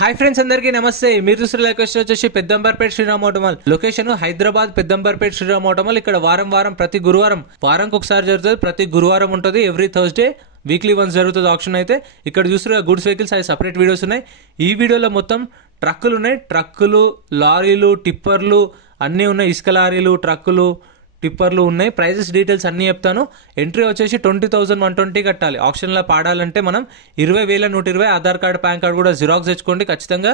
Hi friends, అందరికీ నమస్తే. మీరు చూస్తున్న లొకేషన్ వచ్చేసి Peddamberpet Shriram auto mall. Location Hyderabad Peddamberpet Shriram auto mall. ఇక్కడ వారం ప్రతి గురువారం వారంకి ఒకసారి జరుగుతుంది. ప్రతి గురువారం ఉంటుంది. ఎవ్రీ థర్స్డే వీక్లీ వన్స్ జరుగుతుంది ఆప్షన్. అయితే ఇక్కడ చూస్తున్న గూడ్స్ వెహికల్స్ అవి సపరేట్ వీడియోస్ ఉన్నాయి. ఈ వీడియోలో మొత్తం ట్రక్కులు ఉన్నాయి. ట్రక్కులు, లారీలు, టిప్పర్లు అన్నీ ఉన్నాయి. ఇసుక లారీలు, ట్రక్కులు, టిప్పర్లు ఉన్నాయి. ప్రైజెస్ డీటెయిల్స్ అన్నీ చెప్తాను. ఎంట్రీ వచ్చేసి 20,120 కట్టాలి. ఆప్షన్లో పాడాలంటే మనం 20,120. ఆధార్ కార్డ్, పాన్ కార్డ్ కూడా జిరాక్స్ తెచ్చుకోండి. ఖచ్చితంగా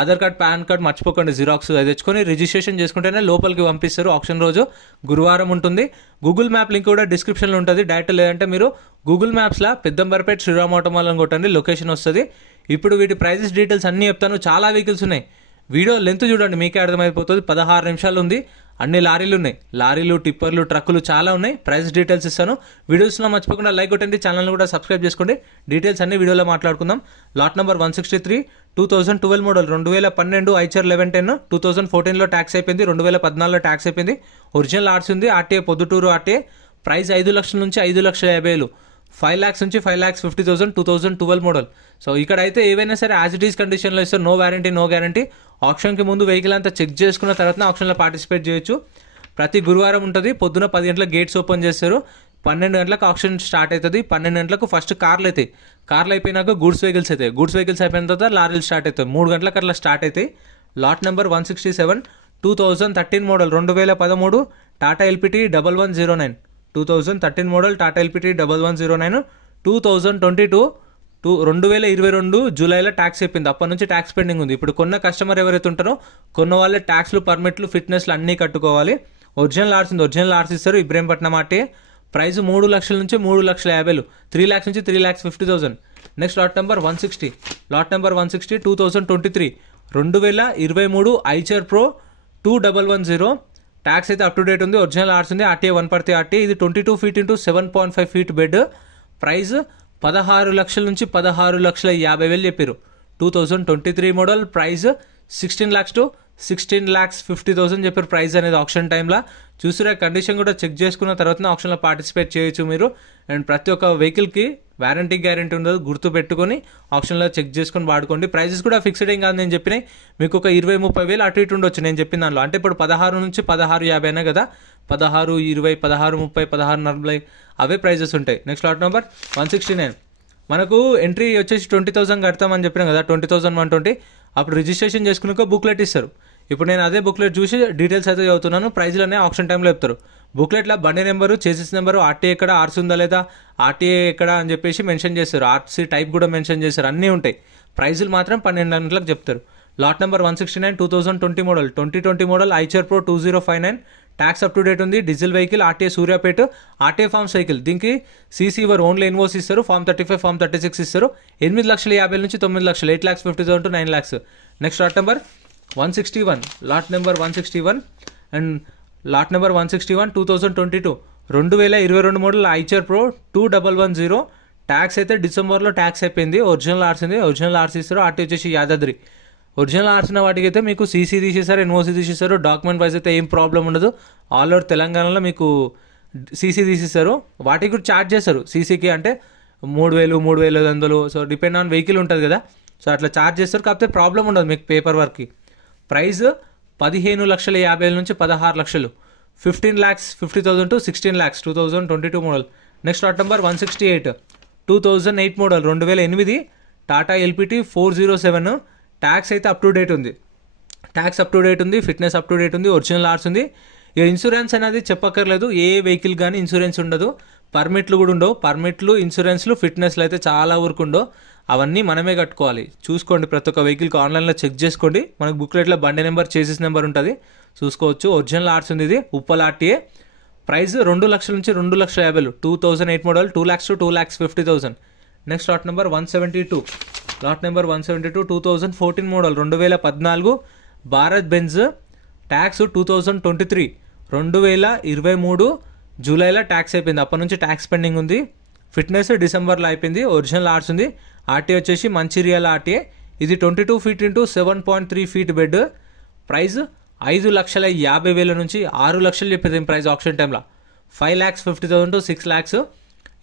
ఆధార్ కార్డ్, పాన్ కార్డ్ మర్చిపోకండి. జిరాక్స్ అది తెచ్చుకొని రిజిస్ట్రేషన్ చేసుకుంటేనే లోపలికి పంపిస్తారు. ఆప్షన్ రోజు గురువారం ఉంటుంది. గూగుల్ మ్యాప్ లింక్ కూడా డిస్క్రిప్షన్లో ఉంటుంది. డైరెక్ట్ లేదంటే మీరు గూగుల్ మ్యాప్స్లో పెద్దంబర్పేట శ్రీరామ్ ఆటోమాల్ అని కొట్టండి, లొకేషన్ వస్తుంది. ఇప్పుడు వీటి ప్రైజెస్ డీటెయిల్స్ అన్నీ చెప్తాను. చాలా వెహికల్స్ ఉన్నాయి. వీడియో లెంత్ చూడండి, మీకే అర్థమైపోతుంది. 16 నిమిషాలు ఉంది. అన్ని లారీలు ఉన్నాయి. లారీలు, టిప్పర్లు, ట్రక్కులు చాలా ఉన్నాయి. ప్రైస్ డీటెయిల్స్ ఇస్తాను. వీడియోస్లో మర్చిపోకుండా లైక్ కొట్టండి, ఛానల్ కూడా సబ్స్క్రైబ్ చేసుకోండి. డీటెయిల్స్ అన్ని వీడియోలో మాట్లాడుకుందాం. Lot number 163 2012 model 2012 Eicher 1110. 2014లో ట్యాక్స్ అయిపోయింది. 2014లో ట్యాక్స్ అయిపోయింది. ఒరిజినల్ ఆర్ట్స్ ఉంది. RTA Proddatur RTA. ప్రైస్ 5 లక్షల నుంచి 5,50,000, 5 lakhs నుంచి 5,50,000. 2012 మోడల్. సో ఇక్కడైతే ఏవైనా సరే యాజ్ ఇట్ ఈస్ కండిషన్లో ఇస్తారు. No warranty, no guarantee. ఆప్షన్కి ముందు వెహికల్ అంతా చెక్ చేసుకున్న తర్వాత ఆప్షన్లో పార్టిసిపేట్ చేయొచ్చు. ప్రతి గురువారం ఉంటుంది. పొద్దున 10 గంటలకు గేట్స్ ఓపెన్ చేస్తారు. 12 గంటలకు ఆప్షన్ స్టార్ట్ అవుతుంది. 12 గంటలకు ఫస్ట్ కార్లు అవుతాయి. కార్లు అయిపోయినాక గూడ్స్ వెహికల్స్ అవుతాయి. గూడ్స్ వెహికల్స్ అయిపోయిన తర్వాత లారీలు స్టార్ట్ అవుతాయి. 3 గంటలకు అట్లా స్టార్ట్ అవుతాయి. Lot number 167 2013 model 2013 Tata LPT 1109. 2013 model Tata LPT 1109. 2022 జూలైలో ట్యాక్స్ అయిపోయింది. అప్పటి నుంచి ట్యాక్స్ పెండింగ్ ఉంది. ఇప్పుడు కొన్న కస్టమర్ ఎవరైతే ఉంటారో కొన్న వాళ్ళే ట్యాక్స్లు, పర్మిట్లు, ఫిట్నెస్లు అన్నీ కట్టుకోవాలి. ఒరిజినల్ ఆర్ట్స్ ఉంది. ఒరిజినల్ ఆర్ట్స్ ఇస్తారు. ఇబ్రహీంపట్నం ఆర్టీఏ. ప్రైస్ 3 లక్షల నుంచి 3,50,000, 3 lakhs నుంచి 3,50,000. Next lot number 160. Lot number 160 2023 2023 Eicher pro 2110. Tax అయితే అప్ టు డేట్ ఉంది. ఒరిజినల్ ఆర్ట్స్ ఉంది. RTA 1/3 RTA. ఇది 22 feet into 7.5 feet bed. Price 16 లక్షల నుంచి 16,50,000 చెప్పారు. 2023 మోడల్. ప్రైస్ 16 lakhs to 16,50,000 చెప్పారు. ప్రైస్ అనేది ఆప్షన్ టైంలో చూసిరా. కండిషన్ కూడా చెక్ చేసుకున్న తర్వాత ఆప్షన్లో పార్టిసిపేట్ చేయొచ్చు మీరు. అండ్ ప్రతి ఒక్క వెహికల్కి వారంటీ గ్యారంటీ ఉండదు. గుర్తు పెట్టుకొని ఆప్షన్లో చెక్ చేసుకొని వాడుకోండి. ప్రైజెస్ కూడా ఫిక్స్డ్ ఏం కాదు. నేను చెప్పినాయి మీకు ఒక 20,30,000 అటు ఇటు ఉండొచ్చు నేను చెప్పిన దానిలో. అంటే ఇప్పుడు 16 నుంచి 16,50 కదా. 16, 20, 16, 30, 16, 40 అవే ప్రైజెస్ ఉంటాయి. Next lot number 169. మనకు ఎంట్రీ వచ్చేసి 20,000 కడతామని చెప్పినాం కదా. 20,120. అప్పుడు రిజిస్ట్రేషన్ చేసుకున్నాక బుక్లెట్ ఇస్తారు. ఇప్పుడు నేను అదే బుక్లెట్ చూసి డీటెయిల్స్ అయితే చదువుతున్నాను. ప్రైజ్లోనే ఆప్షన్ టైంలో చెప్తారు. బుక్లెట్లో బండి నెంబరు, చేసిస్ నెంబరు, ఆర్టీఏ ఎక్కడ, ఆర్స్ ఉందా లేదా, ఆర్టీఏ ఎక్కడ అని చెప్పేసి మెన్షన్ చేస్తారు. ఆర్సీ టైప్ కూడా మెన్షన్ చేస్తారు. అన్నీ ఉంటాయి. ప్రైజులు మాత్రం 12 గంటలకు చెప్తారు. Lot number 169 2020 model 2020 model Eicher pro 2059. Tax up to date ఉంది. Diesel vehicle. RTA Suryapet. RTA forms vehicle. దీనికి సీసీ ఇవ్వరు. ఓన్లీ ఇన్వోస్ ఇస్తారు. ఫార్మ్ 35, ఫార్మ్ 36 ఇస్తారు. 8,50,000 నుంచి 9 లక్షలు, 8,50,000 to 9 lakhs. Next lot number 161. Lot number 161 and lot number 161 2022 2022 model Eicher pro 2110. Tax అయితే డిసెంబర్లో tax అయిపోయింది. ఒరిజినల్ ఆర్ట్స్ ఉంది. ఒరిజినల్ ఆర్ట్స్ ఇస్తారు. ఆర్టీ వచ్చేసి యాదాద్రి. ఒరిజినల్ ఆర్ట్స్ ఉన్న వాటికి అయితే మీకు సీసీ తీసేస్తారు, ఎన్ఓసీ తీసేస్తారు. డాక్యుమెంట్ వైజ్ అయితే ఏం ప్రాబ్లం ఉండదు. ఆల్ ఓవర్ తెలంగాణలో మీకు సీసీ తీసేస్తారు. వాటికి కూడా ఛార్జ్ చేస్తారు. సీసీకి అంటే 3,000, 3,500. సో డిపెండ్ ఆన్ వెహికల్ ఉంటుంది కదా. సో అట్లా ఛార్జ్ చేస్తారు. కాకపోతే ప్రాబ్లం ఉండదు మీకు పేపర్ వర్క్కి. ప్రైస్ 15,50,000 నుంచి 16 లక్షలు, 15,50,000 to 16 lakhs. 2022 model. Next lot number 168 2008 model 2008 Tata LPT 407. Tax అయితే అప్ టు డేట్ ఉంది. ట్యాక్స్ అప్ టు డేట్ ఉంది. ఫిట్నెస్ అప్ టు డేట్ ఉంది. ఒరిజినల్ ఆర్ట్స్ ఉంది. ఇక ఇన్సూరెన్స్ అనేది చెప్పక్కర్లేదు. ఏ వెహికల్ కానీ ఇన్సూరెన్స్ ఉండదు. పర్మిట్లు కూడా ఉండవు. పర్మిట్లు, ఇన్సూరెన్స్లు, ఫిట్నెస్లు అయితే చాలా వరకు ఉండవు. అవన్నీ మనమే కట్టుకోవాలి. చూసుకోండి. ప్రతి ఒక్క వెహికల్కి ఆన్లైన్లో చెక్ చేసుకోండి. మనకు బుక్లెట్లో బండి నెంబర్, చేసిస్ నెంబర్ ఉంటుంది. చూసుకోవచ్చు. ఒరిజినల్ ఆర్ట్స్ ఉంది. ఇది ఉప్పల్ ఆర్టీఏ. ప్రైస్ 2 లక్షల నుంచి 2,50,000. 2008 model 2 lakhs to 2,50,000. Next lot number 172. Lot number 172 2014 model 2014 Bharat Benz. Tax 2023 2023 జూలైలో ట్యాక్స్ అయిపోయింది. అప్పటి నుంచి ట్యాక్స్ పెండింగ్ ఉంది. ఫిట్నెస్ డిసెంబర్లో అయిపోయింది. ఒరిజినల్ ఆర్ట్స్ ఉంది. ఆర్టీఏ వచ్చేసి మంచిర్యాల ఆర్టీఏ. ఇది 22 feet into 7.3 feet bed. Price 5,50,000 నుంచి 6 లక్షలు చెప్పేది ప్రైస్ ఆప్షన్ టైంలో. 5,50,000 to 6 lakhs.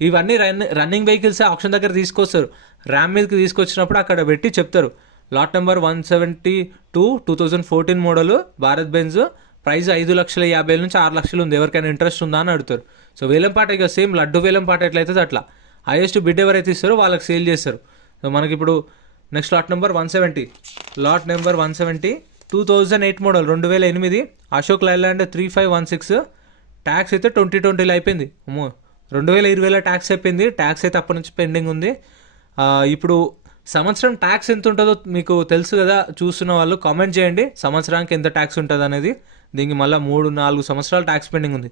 ఇవన్నీ రన్నింగ్ వెహికల్స్ ఆప్షన్ దగ్గర తీసుకొస్తారు. ర్యామ్ మీదకి తీసుకొచ్చినప్పుడు అక్కడ పెట్టి చెప్తారు lot number 172 2014 model Bharat Benz, price 5,50,000 నుంచి 6 లక్షలు ఉంది. ఎవరికైనా ఇంట్రెస్ట్ ఉందా అని అడుగుతారు. సో వేలంపాట ఇక సేమ్ లడ్డు వేలంపాట ఎట్లయితే అట్లా హైయెస్ట్ బిడ్ ఎవరైతే ఇస్తారో వాళ్ళకి సేల్ చేస్తారు. సో మనకి ఇప్పుడు next lot number 170, lot number 170 2008 model 2008 Ashok Leyland 3516, tax అయితే 2020లో అయిపోయింది. 2020లో ట్యాక్స్ అయిపోయింది. ట్యాక్స్ అయితే అప్పటి నుంచి పెండింగ్ ఉంది. ఇప్పుడు సంవత్సరం ట్యాక్స్ ఎంత ఉంటుందో మీకు తెలుసు కదా, చూస్తున్న వాళ్ళు కామెంట్ చేయండి సంవత్సరానికి ఎంత ట్యాక్స్ ఉంటుంది అనేది. దీనికి మళ్ళీ 3-4 సంవత్సరాలు ట్యాక్స్ పెండింగ్ ఉంది.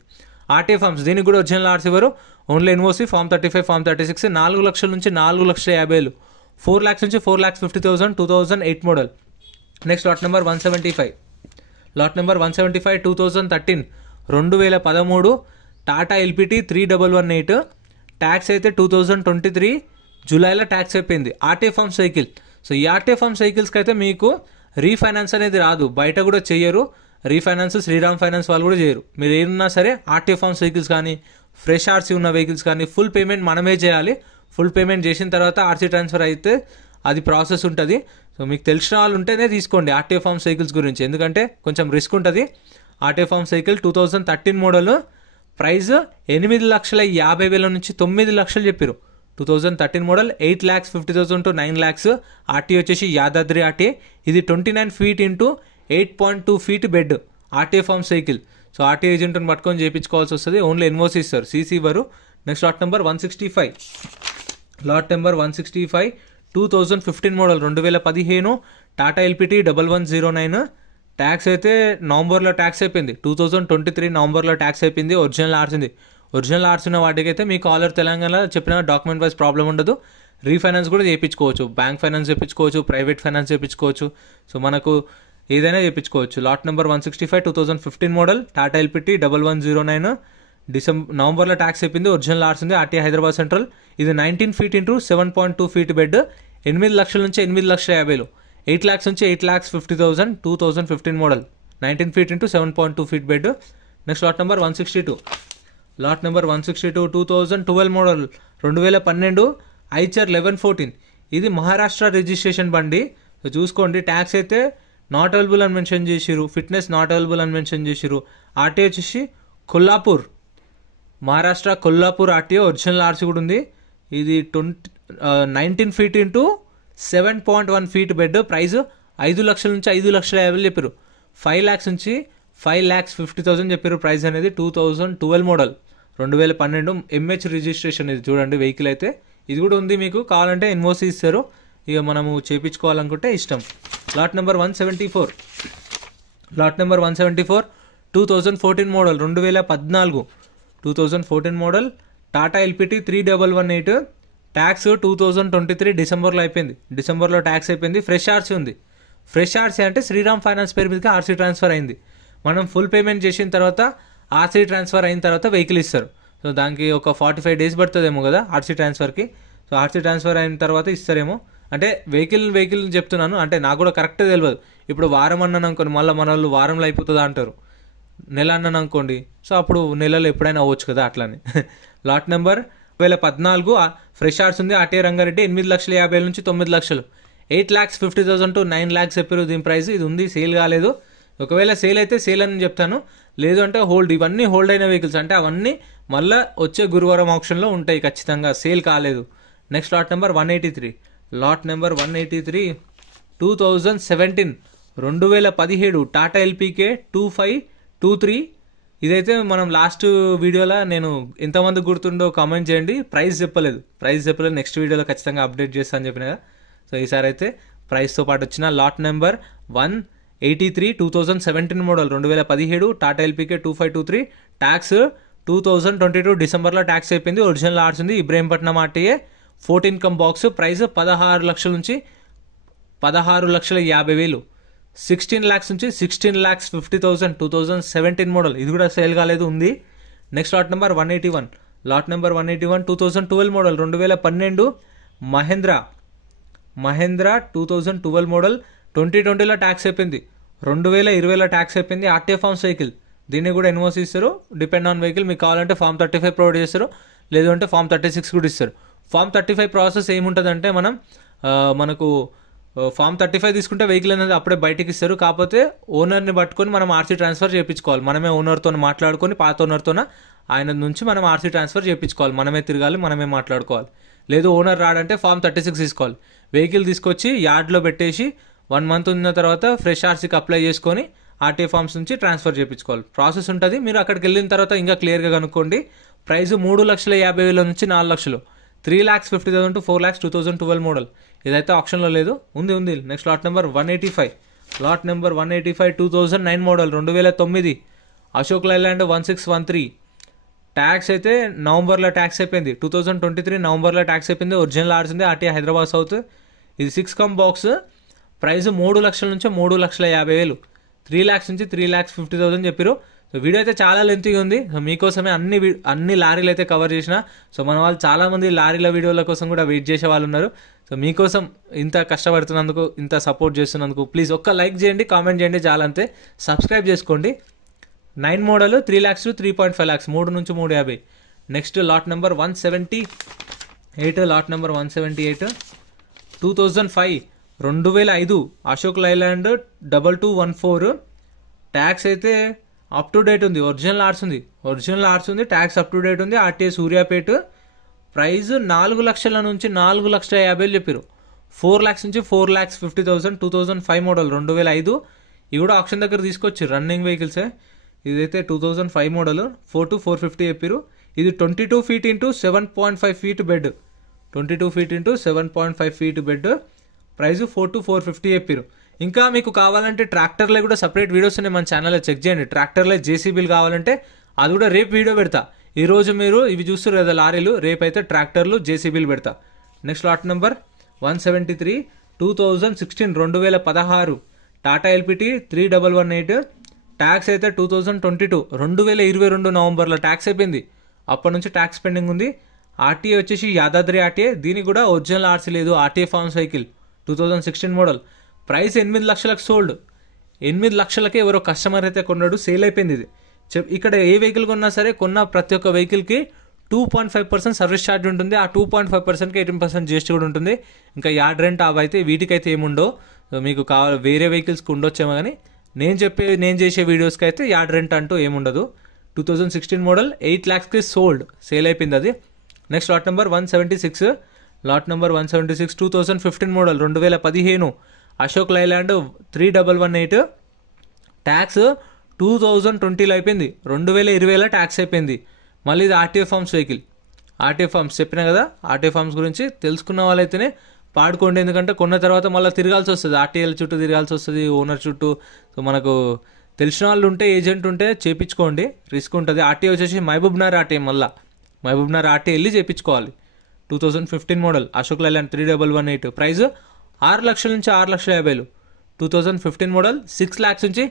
ఆర్టీఏ ఫార్మ్స్ దీనికి కూడా ఒరిజినల్ ఆర్ట్స్ ఇవ్వరు, ఓన్లీ ఎన్ఓసి ఫామ్ 35 ఫామ్ 36, 4 లక్షల నుంచి 4,50,000, 4 lakhs నుంచి 4,50,000 2008 మోడల్. Next lot number 175, lot number 175 2013 2013 Tata LPT 3118, tax అయితే 2023 జూలైలో ట్యాక్స్ అయిపోయింది. RTA forms vehicle. సో ఈ ఆర్టీఏ ఫార్మ్స్ వెహికల్స్కి అయితే మీకు రీఫైనాన్స్ అనేది రాదు, బయట కూడా చెయ్యరు రీఫైనాన్స్, శ్రీరామ్ ఫైనాన్స్ వాళ్ళు కూడా చేయరు. మీరు ఏమన్నా సరే ఆర్టీఏ ఫార్మ్స్ వెహికల్స్ కానీ ఫ్రెష్ ఆర్సీ ఉన్న వెహికల్స్ కానీ ఫుల్ పేమెంట్ మనమే చేయాలి. ఫుల్ పేమెంట్ చేసిన తర్వాత ఆర్సీ ట్రాన్స్ఫర్ అయితే అది ప్రాసెస్ ఉంటుంది. సో మీకు తెలిసిన వాళ్ళు ఉంటేనే తీసుకోండి ఆర్టీఏ ఫార్మ్స్ వెహికల్స్ గురించి, ఎందుకంటే కొంచెం రిస్క్ ఉంటుంది. RTA forms vehicle 2013 model, price 8,50,000 నుంచి 9 లక్షలు చెప్పారు. 2013 మోడల్ 8,50,000 to 9 lakhs. ఆర్టీఏ వచ్చేసి యాదాద్రి ఆర్టీఏ. ఇది 29 feet into 8.2 feet bed RTA forms vehicle. So RTA ఏజెంట్ని పట్టుకొని చేయించుకోవాల్సి వస్తుంది, ఓన్లీ ఎన్ఓసి ఇస్తారు, సీసీ ఇవ్వరు. Next lot number 165, lot number 165 2015 model 2015 Tata LPT 1109, tax అయితే నవంబర్లో ట్యాక్స్ అయిపోయింది. 2023 నవంబర్లో ట్యాక్స్ అయిపోయింది. ఒరిజినల్ ఆర్ట్స్ ఉంది. ఒరిజినల్ ఆర్ట్స్ ఉన్న వాటికి అయితే మీకు ఆల్ ఓవర్ తెలంగాణలో చెప్పిన డాక్యుమెంట్ వైజ్ ప్రాబ్లం ఉండదు. రీఫైనాన్స్ కూడా చేయించుకోవచ్చు, బ్యాంక్ ఫైనాన్స్ చేయించుకోవచ్చు, ప్రైవేట్ ఫైనాన్స్ చేయించుకోవచ్చు. సో మనకు ఏదైనా చేయించుకోవచ్చు. Lot number 165 2015 model Tata LPT 1109, నవంబర్లో ట్యాక్స్ అయిపోయింది. ఒరిజినల్ ఆర్ట్స్ ఉంది. RTA Hyderabad central. ఇది 19 feet into 7.2 feet బెడ్, 8 లక్షల నుంచి 8,50,000, 8 lakhs నుంచి 8,50,000 2015 model, 19 feet into 7.2 feet bed. Next lot number 162, lot number 162 2012 model 2012 Eicher 1114. ఇది మహారాష్ట్ర రిజిస్ట్రేషన్ బండి. చూసుకోండి, ట్యాక్స్ అయితే నాట్ అవైలబుల్ అని మెన్షన్ చేసిరు, ఫిట్నెస్ నాట్ అవైలబుల్ అని మెన్షన్ చేసిరు. ఆర్టీఏ వచ్చేసి Kollapur, Maharashtra Kollapur RTA. Original RC కూడా ఉంది. ఇది 19 feet into 7.1 feet bed, price 5 లక్షల నుంచి 5,50,000 చెప్పారు. 5 lakhs నుంచి 5,50,000 చెప్పారు ప్రైస్ అనేది. 2012 మోడల్ 2012 ఎంహెచ్ రిజిస్ట్రేషన్. ఇది చూడండి వెహికల్ అయితే ఇది కూడా ఉంది. మీకు కావాలంటే ఎన్ఓసి ఇస్తారు, ఇక మనము చేయించుకోవాలనుకుంటే ఇష్టం. Lot number 174, lot number 174 2014 model 2014 model Tata LPT 3118, tax 2023 డిసెంబర్లో అయిపోయింది. డిసెంబర్లో ట్యాక్స్ అయిపోయింది. ఫ్రెష్ ఆర్సీ ఉంది. ఫ్రెష్ ఆర్సీ అంటే శ్రీరామ్ ఫైనాన్స్ పేరు మీదకి ఆర్సీ ట్రాన్స్ఫర్ అయింది. మనం ఫుల్ పేమెంట్ చేసిన తర్వాత ఆర్సీ ట్రాన్స్ఫర్ అయిన తర్వాత వెహికల్ ఇస్తారు. సో దానికి ఒక 45 days పడుతుందేమో కదా ఆర్సీ ట్రాన్స్ఫర్కి. సో ఆర్సీ ట్రాన్స్ఫర్ అయిన తర్వాత ఇస్తారేమో, అంటే వెహికల్ చెప్తున్నాను, అంటే నాకు కూడా కరెక్ట్ తెలియదు. ఇప్పుడు వారం అన్నాను అనుకోండి, మళ్ళీ మన వాళ్ళు వారంలో అయిపోతుందా అంటారు. నెల అన్నాను అనుకోండి, సో అప్పుడు నెలలో ఎప్పుడైనా అవ్వచ్చు కదా అట్లానే. లాట్ నెంబర్ 2014 ఫ్రెష్ ఆర్ట్స్ ఉంది. ఆర్టీఏ రంగారెడ్డి 8,50,000 నుంచి 9 లక్షలు, 8,50,000 to 9 lakhs చెప్పారు దీని ప్రైస్. ఇది ఉంది, సేల్ కాలేదు. ఒకవేళ సేల్ అయితే సేల్ అని చెప్తాను, లేదు అంటే హోల్డ్. ఇవన్నీ హోల్డ్ అయిన వెహికల్స్, అంటే అవన్నీ మళ్ళీ వచ్చే గురువారం ఆప్షన్లో ఉంటాయి ఖచ్చితంగా, సేల్ కాలేదు. Next lot number 183, lot number 183 2017 Tata ఎల్పీకే 2523. ఇదైతే మనం లాస్ట్ వీడియోలో నేను ఎంతమంది గుర్తుండో కామెంట్ చేయండి. ప్రైస్ చెప్పలేదు, నెక్స్ట్ వీడియోలో ఖచ్చితంగా అప్డేట్ చేస్తా అని చెప్పిన కదా. సో ఈసారి అయితే ప్రైస్తో పాటు వచ్చిన lot number 183 2017 model 2017 Tata ఎల్పీకే 2523, tax 2022 డిసెంబర్లో ట్యాక్స్ అయిపోయింది. ఒరిజినల్ ఆర్ట్స్ ఉంది. Ibrahimpatnam RTA 14 come box, price 16 లక్షల నుంచి 16,50,000, 16 lakhs నుంచి 16,50,000 2017 మోడల్. ఇది కూడా సేల్ కాలేదు, ఉంది. Next lot number 181, lot number 181 2012 model 2012 Mahindra 2012 model 2020లో ట్యాక్స్ అయిపోయింది. 2020లో ట్యాక్స్ అయిపోయింది. RTA forms vehicle. దీన్ని కూడా ఎన్ఓసి ఇస్తారు, డిపెండ్ ఆన్ వెహికల్. మీకు కావాలంటే ఫామ్ 35 ప్రొవైడ్ చేస్తారు, లేదు అంటే ఫామ్ 36 కూడా ఇస్తారు. ఫామ్ 35 ప్రాసెస్ ఏముంటుందంటే మనకు ఫామ్ 35 తీసుకుంటే వెహికల్ అనేది అప్పుడే బయటికి ఇస్తారు. కాకపోతే ఓనర్ని పట్టుకొని మనం ఆర్సీ ట్రాన్స్ఫర్ చేయించుకోవాలి. మనమే ఓనర్తో మాట్లాడుకొని పాత ఓనర్తో ఆయన నుంచి మనం ఆర్సీ ట్రాన్స్ఫర్ చేయించుకోవాలి. మనమే తిరగాలి, మనమే మాట్లాడుకోవాలి. లేదు ఓనర్ రాడంటే ఫామ్ 36 తీసుకోవాలి. వెహికల్ తీసుకొచ్చి యార్డ్లో పెట్టేసి 1 మంత్ ఉన్న తర్వాత ఫ్రెష్ ఆర్సీకి అప్లై చేసుకొని ఆర్టీఏ ఫామ్స్ నుంచి ట్రాన్స్ఫర్ చేయించుకోవాలి. ప్రాసెస్ ఉంటుంది. మీరు అక్కడికి వెళ్ళిన తర్వాత ఇంకా క్లియర్గా కనుక్కోండి. ప్రైస్ 3,50,000 నుంచి 4 లక్షలు, 3,50,000 to 4,00,000 2012 మోడల్. ఇదైతే ఆప్షన్లో లేదు, ఉంది. Next lot number 185. Lot number 185 2009 model, 2009 Ashok Leyland 1613. Tax అయితే నవంబర్లో ట్యాక్స్ అయిపోయింది. 2023 నవంబర్లో ట్యాక్స్ అయిపోయింది. ఒరిజినల్ ఆర్సింది ఆర్టీఐ హైదరాబాద్ సౌత్. ఇది 6 కమ్ బాక్స్. ప్రైస్ 3 లక్షల నుంచి 3,50,000, 3 lakhs నుంచి 3,50,000 చెప్పారు. సో వీడియో అయితే చాలా లెంతీగా ఉంది. సో మీకోసమే అన్ని లారీలు అయితే కవర్ చేసిన. సో మన వాళ్ళు చాలామంది లారీల వీడియోల కోసం కూడా వెయిట్ చేసే వాళ్ళు ఉన్నారు. సో మీకోసం ఇంత కష్టపడుతున్నందుకు, ఇంత సపోర్ట్ చేస్తున్నందుకు ప్లీజ్ ఒక్క లైక్ చేయండి, కామెంట్ చేయండి, చాలా అంతే. సబ్స్క్రైబ్ చేసుకోండి. 9 మోడల్ 3 lakhs to 3.5 lakhs, 3 నుంచి 350. Next lot number 178. Lot number 178 2005 2005 Ashok Leyland 2214. Tax అయితే అప్ టు డేట్ ఉంది. ఒరిజినల్ ఆర్స్ ఉంది. ట్యాక్స్ అప్ టు డేట్ ఉంది. ఆర్టీఏ సూర్యాపేట. ప్రైస్ 4 లక్షల నుంచి 4,50,000 చెప్పారు. 4 lakhs నుంచి 4,50,000. 2005 మోడల్ 2005. ఇవి కూడా ఆప్షన్ దగ్గర తీసుకొచ్చి రన్నింగ్ వెహికల్సే. ఇదైతే 2005 మోడల్ 4 to 450 చెప్పారు. ఇది 22 feet into 7.5 feet bed. 22 feet into 7.5 feet bed. Price 4 to 450 చెప్పారు. ఇంకా మీకు కావాలంటే ట్రాక్టర్లో కూడా సపరేట్ వీడియోస్ ఉన్నాయి, మన ఛానల్లో చెక్ చేయండి. ట్రాక్టర్లో జేసీబీలు కావాలంటే అది కూడా రేపు వీడియో పెడతా. ఈరోజు మీరు ఇవి చూస్తారు కదా లారీలు, రేపు అయితే ట్రాక్టర్లు జేసీబీలు పెడతా. Next lot number 173 2016 2016 Tata LPT 3118. Tax అయితే 2022 2022 నవంబర్లో ట్యాక్స్ అయిపోయింది. అప్పటి నుంచి ట్యాక్స్ పెండింగ్ ఉంది. ఆర్టీఏ వచ్చేసి యాదాద్రి ఆర్టీఏ. దీనికి కూడా ఒరిజినల్ ఆర్సీ లేదు. RTA forms vehicle 2016 model. Price 8 లక్షలకు సోల్డ్. 8 లక్షలకే ఎవరో కస్టమర్ అయితే కొన్నాడు, సేల్ అయిపోయింది. ఇది ఇక్కడ ఏ వెహికల్ కొన్నా సరే, కొన్న ప్రతి ఒక్క వెహికల్కి 2.5% సర్వీస్ ఛార్జ్ ఉంటుంది. ఆ 2.5%కి 18% జిఎస్టీ కూడా ఉంటుంది. ఇంకా యార్డ్ రెంట్ అవి అయితే వీటికైతే ఏముండో. మీకు కావాలి వేరే వెహికల్స్కి ఉండొచ్చేమో, కానీ నేను చేసే వీడియోస్కి అయితే యార్డ్ రెంట్ అంటూ ఏముండదు. 2016 మోడల్ 8 lakhsకి సోల్డ్, సేల్ అయిపోయింది అది. Next lot number 176. Lot number 176 2015 model 2015 Ashok Leyland 3118. Tax 2020లో అయిపోయింది. 2020లో ట్యాక్స్ అయిపోయింది. మళ్ళీ ఇది RTA forms vehicle. RTA forms చెప్పినా కదా, ఆర్టీఏ ఫార్మ్స్ గురించి తెలుసుకున్న వాళ్ళైతేనే పాడుకోండి. ఎందుకంటే కొన్న తర్వాత మళ్ళీ తిరగాల్సి వస్తుంది, ఆర్టీఏల చుట్టూ తిరగాల్సి వస్తుంది, ఓనర్ చుట్టూ. సో మనకు తెలిసిన వాళ్ళు ఉంటే, ఏజెంట్ ఉంటే చేయించుకోండి, రిస్క్ ఉంటుంది. ఆర్టీఏ వచ్చేసి మహబూబ్నగర్ ఆర్టీఏ. మళ్ళీ మహబూబ్నగర్ ఆర్టీఏ వెళ్ళి చేయించుకోవాలి. 2015 మోడల్ అశోక్ లైలాండ్ 3118. ప్రైస్ 6 లక్షల నుంచి 6,50,000. 2015 మోడల్ 6 lakhs నుంచి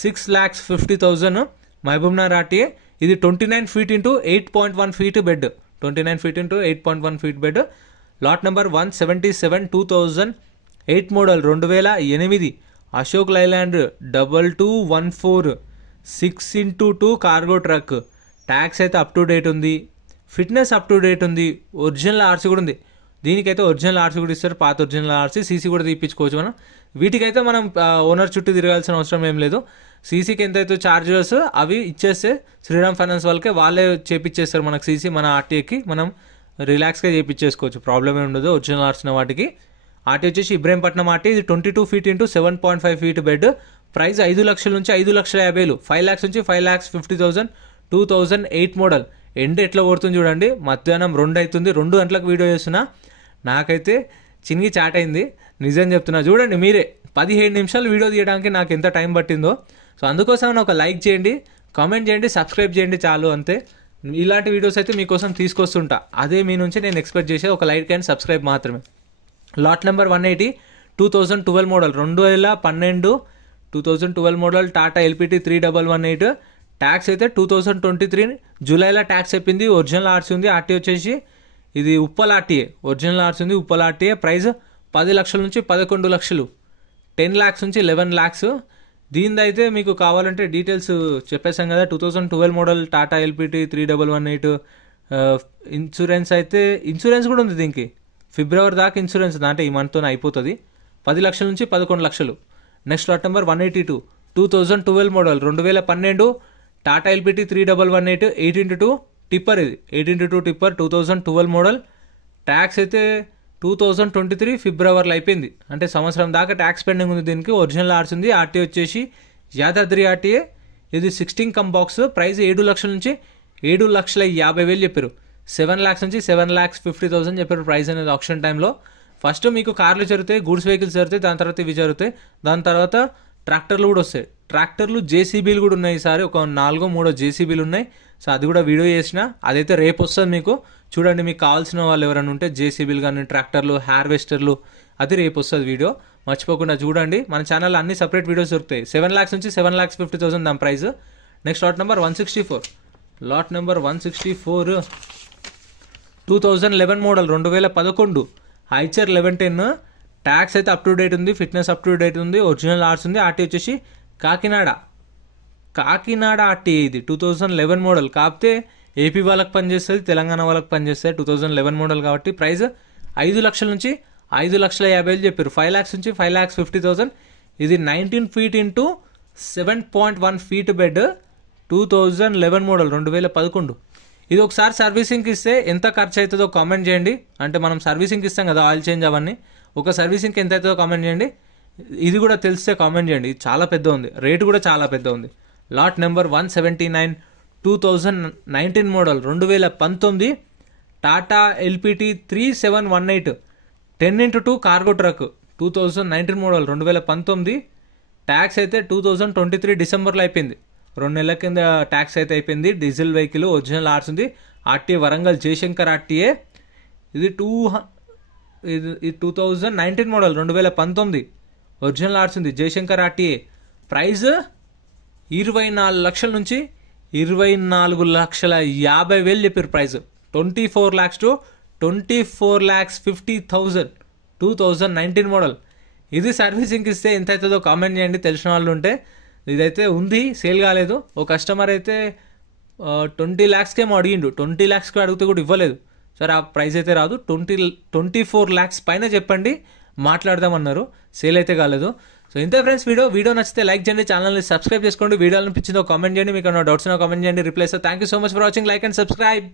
6,50,000 మహబూబ్నగర్ ఆర్టీఏ. ఇది 29 feet into 8.1 feet bed. 29 feet into 8.1 feet bed. Lot number 177 2008 model 2008 Ashok Leyland 2214 6x2 cargo truck. Tax అయితే అప్ టు డేట్ ఉంది. ఫిట్నెస్ అప్ టు డేట్ ఉంది. ఒరిజినల్ ఆర్సీ కూడా ఉంది. దీనికైతే ఒరిజినల్ ఆర్సీ కూడా ఇస్తారు, పాత ఒరిజినల్ ఆర్సీ. సీసీ కూడా తీపించుకోవచ్చు మనం. వీటికైతే మనం ఓనర్ చుట్టూ తిరగాల్సిన అవసరం ఏం లేదు. సీసీకి ఎంతైతే ఛార్జెస్ అవి ఇచ్చేస్తే శ్రీరామ్ ఫైనాన్స్ వాళ్ళే చేపించేస్తారు మనకు సీసీ. మన ఆర్టీఏకి మనం రిలాక్స్గా చేయించేసుకోవచ్చు, ప్రాబ్లం ఏమి ఉండదు ఒరిజినల్ ఆర్సిన వాటికి. ఆర్టీ వచ్చేసి ఇబ్రహీంపట్నం ఆర్టీ. ఇది 22 feet into 7.5 feet bed. Price 5 లక్షల నుంచి 5,50,000. 5 lakhs నుంచి 5,50,000. 2008 మోడల్. ఎండ్ ఎట్లా కొడుతుంది చూడండి. మధ్యాహ్నం 2 అవుతుంది, 2 గంటలకు వీడియో చేస్తున్నా. నాకైతే చినిగి చాట్ అయింది, నిజం చెప్తున్నా. చూడండి మీరే, 17 నిమిషాలు వీడియో తీయడానికి నాకు ఎంత టైం పట్టిందో. సో అందుకోసం ఒక లైక్ చేయండి, కామెంట్ చేయండి, సబ్స్క్రైబ్ చేయండి, చాలు అంతే. ఇలాంటి వీడియోస్ అయితే మీకోసం తీసుకొస్తుంటా. అదే మీ నుంచి నేను ఎక్స్పెక్ట్ చేసే ఒక లైక్ అండ్ సబ్స్క్రైబ్ మాత్రమే. Lot number 180 2012 model 2012 model Tata LPT 3118. Tax అయితే 2023 జూలైలో ట్యాక్స్ అయిపోయింది. ఒరిజినల్ ఆర్సీ ఉంది. ఆర్టీ వచ్చేసి ఇది ఉప్పల్ ఆర్టీఏ. ఒరిజినల్ ఆర్సీ ఉంది, ఉప్పల్ ఆర్టీఏ. ప్రైస్ 10 లక్షల నుంచి 11 లక్షలు. 10 lakhs నుంచి 11 lakhs. దీనిదైతే మీకు కావాలంటే డీటెయిల్స్ చెప్పేసాం కదా. 2012 మోడల్ టాటా ఎల్పిటి 3118. ఇన్సూరెన్స్ కూడా ఉంది దీనికి. ఫిబ్రవరి దాకా ఇన్సూరెన్స్, అంటే ఈ మంత్తో అయిపోతుంది. 10 లక్షల నుంచి 11 లక్షలు. Next lot number 182 2012 model 2012 Tata LPT 3118 8x2 tipper. ఇది 8x2 టిప్పర్ 2012 మోడల్. ట్యాక్స్ అయితే 2023 ఫిబ్రవరిలో అయిపోయింది, అంటే సంవత్సరం దాకా ట్యాక్స్ పెండింగ్ ఉంది. దీనికి ఒరిజినల్ ఆర్స్ ఉంది. ఆర్టీఏ వచ్చేసి యాదాద్రి ఆర్టీఏ. ఇది 16 కమ్ బాక్స్. ప్రైస్ 7 లక్షల నుంచి 7,50,000 చెప్పారు. 7 lakhs నుంచి 7,50,000 చెప్పారు ప్రైస్ అనేది ఆప్షన్ టైంలో. ఫస్ట్ మీకు కార్లు జరుగుతాయి, గూడ్స్ వెహికల్స్ జరుగుతాయి, దాని తర్వాత ఇవి జరుగుతాయి. దాని తర్వాత ట్రాక్టర్లు కూడా వస్తాయి. ట్రాక్టర్లు జేసీబీలు కూడా ఉన్నాయి. ఈసారి ఒక 4-3 జేసీబీలు ఉన్నాయి. సో అది కూడా వీడియో చేసిన, అదైతే రేపు వస్తుంది మీకు. చూడండి, మీకు కావాల్సిన వాళ్ళు ఎవరైనా ఉంటే జేసీబీలు కానీ ట్రాక్టర్లు, హార్వెస్టర్లు, అది రేపు వస్తుంది వీడియో. మర్చిపోకుండా చూడండి. మన ఛానల్లో అన్ని సపరేట్ వీడియోస్ దొరుకుతాయి. 7 lakhs నుంచి 7,50,000 దాని price. Next lot number 164. Lot number 164 2011 model 2011 Eicher 1110. Tax అయితే అప్ టు డేట్ ఉంది, ఫిట్నెస్ అప్ టు డేట్ ఉంది, ఒరిజినల్ ఆర్స్ ఉంది. ఆర్టీ వచ్చేసి కాకినాడ ఆర్టీ. ఇది 2011 మోడల్. కాకపోతే ఏపీ వాళ్ళకి పనిచేస్తుంది, తెలంగాణ వాళ్ళకి పనిచేస్తుంది. 2011 మోడల్ కాబట్టి ప్రైస్ 5 లక్షల నుంచి 5,50,000 చెప్పారు. 5 lakhs నుంచి 5,50,000. ఇది 19 feet into 7.1 feet bed. 2011 model 2011. ఇది ఒకసారి సర్వీసింగ్కి ఇస్తే ఎంత ఖర్చు అవుతుందో కామెంట్ చేయండి. అంటే మనం సర్వీసింగ్కి ఇస్తాం కదా, ఆయిల్ చేంజ్ అవన్నీ. ఒక సర్వీసింగ్కి ఎంత అవుతుందో కామెంట్ చేయండి. ఇది కూడా తెలిస్తే కామెంట్ చేయండి. ఇది చాలా పెద్ద ఉంది, రేటు కూడా చాలా పెద్ద ఉంది. Lot number 179 2019 model 2019 Tata LPT 3718 10x2 cargo truck 2019 model 2019. Tax అయితే 2023 డిసెంబర్లో అయిపోయింది. 2 నెలల కింద ట్యాక్స్ అయితే అయిపోయింది. డీజిల్ వెహికల్, ఒరిజినల్ ఆర్స్ ఉంది. RTA Warangal Jayashankar RTA. ఇది 2019 మోడల్ 2019 ఒరిజినల్ ఆర్స్ ఉంది, జయశంకర్ ఆర్టీఏ. ప్రైస్ 24 లక్షల నుంచి 24,50,000 చెప్పారు ప్రైస్. 24 lakhs to 24,50,000 2019 model. ఇది సర్వీసింగ్కి ఇస్తే ఎంత అవుతుందో కామెంట్ చేయండి తెలిసిన వాళ్ళు ఉంటే. ఇదైతే ఉంది, సేల్ కాలేదు. ఒక కస్టమర్ అయితే 20 lakhsకే అడిగిండు. 20 lakhsకి అడిగితే కూడా ఇవ్వలేదు. సరే, ఆ ప్రైస్ అయితే రాదు. 24 lakhs పైన చెప్పండి, మాట్లాడదామన్నారు. సేల్ అయితే కాలేదు. సో ఇంతే ఫ్రెండ్స్ వీడియో నచ్చితే లైక్ చేయండి, ఛానల్ని సబ్స్క్రైబ్ చేసుకోండి. వీడియో అనిపించిందో కామెంట్ చేయండి, మీకు డౌట్స్ కామెంట్ చేయండి, reply. So thank you so much for watching. Like and subscribe.